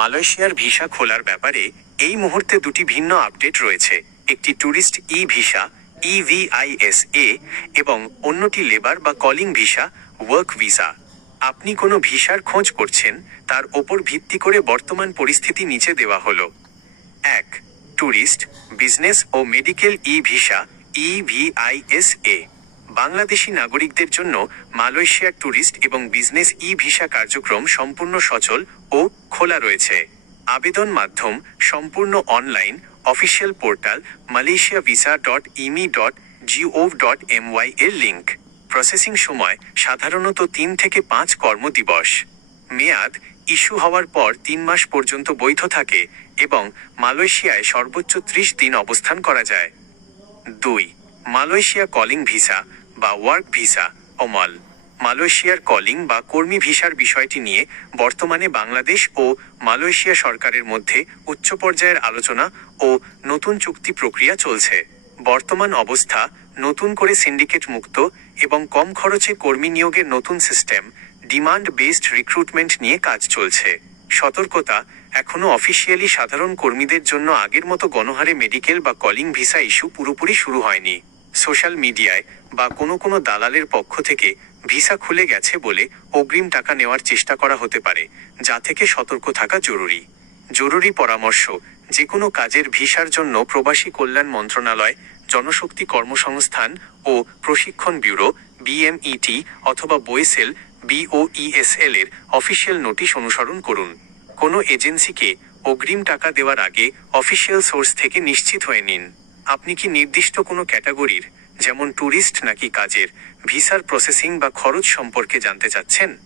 মালয়েশিয়ার ভিসা খোলার ব্যাপারে এই মুহূর্তে দুটি ভিন্ন আপডেট রয়েছে। একটি ট্যুরিস্ট ই ভিসা ইভিআইএসএ এবং অন্যটি লেবার বা কলিং ভিসা ওয়ার্ক ভিসা। আপনি কোনো ভিসার খোঁজ করছেন, তার ওপর ভিত্তি করে বর্তমান পরিস্থিতি নিচে দেওয়া হলো। 1. ট্যুরিস্ট, বিজনেস ও মেডিকেল ই ভিসা ইভিআইএসএ। বাংলাদেশি নাগরিকদের জন্য মালয়েশিয়ার ট্যুরিস্ট এবং বিজনেস ই ভিসা কার্যক্রম সম্পূর্ণ সচল ও খোলা রয়েছে। আবেদন মাধ্যম সম্পূর্ণ অনলাইন, অফিসিয়াল পোর্টাল malaysiavisa.imi.gov.my এর লিঙ্ক। প্রসেসিং সময় সাধারণত 3 থেকে 5 কর্মদিবস। মেয়াদ ইস্যু হওয়ার পর 3 মাস পর্যন্ত বৈধ থাকে এবং মালয়েশিয়ায় সর্বোচ্চ 30 দিন অবস্থান করা যায়। 2. মালয়েশিয়া কলিং ভিসা বা ওয়ার্ক ভিসা ওমল। মালয়েশিয়ার কলিং বা কর্মী ভিসার বিষয়টি নিয়ে বর্তমানে বাংলাদেশ ও মালয়েশিয়া সরকারের মধ্যে উচ্চ পর্যায়ের আলোচনা ও নতুন চুক্তি প্রক্রিয়া চলছে। বর্তমান অবস্থা, নতুন করে সিন্ডিকেট মুক্ত এবং কম খরচে কর্মী নিয়োগের নতুন সিস্টেম, ডিমান্ড বেসড রিক্রুটমেন্ট নিয়ে কাজ চলছে। সতর্কতা, এখনও অফিসিয়ালি সাধারণ কর্মীদের জন্য আগের মতো গণহারে মেডিকেল বা কলিং ভিসা ইস্যু পুরোপুরি শুরু হয়নি। সোশ্যাল মিডিয়ায় বা কোনো দালালের পক্ষ থেকে ভিসা খুলে গেছে বলে অগ্রিম টাকা নেওয়ার চেষ্টা করা হতে পারে, যা থেকে সতর্ক থাকা জরুরি। জরুরি পরামর্শ, যে কোনো কাজের ভিসার জন্য প্রবাসী কল্যাণ মন্ত্রণালয়, জনশক্তি কর্মসংস্থান ও প্রশিক্ষণ ব্যুরো বিএমইটি অথবা বোয়েসেল বিওইএসএল এর অফিসিয়াল নোটিশ অনুসরণ করুন। কোনো এজেন্সিকে অগ্রিম টাকা দেওয়ার আগে অফিসিয়াল সোর্স থেকে নিশ্চিত হয়ে নিন। আপনি কি নির্দিষ্ট কোনো ক্যাটাগরির, যেমন ট্যুরিস্ট নাকি কাজের, ভিসার প্রসেসিং বা খরচ সম্পর্কে জানতে চাচ্ছেন?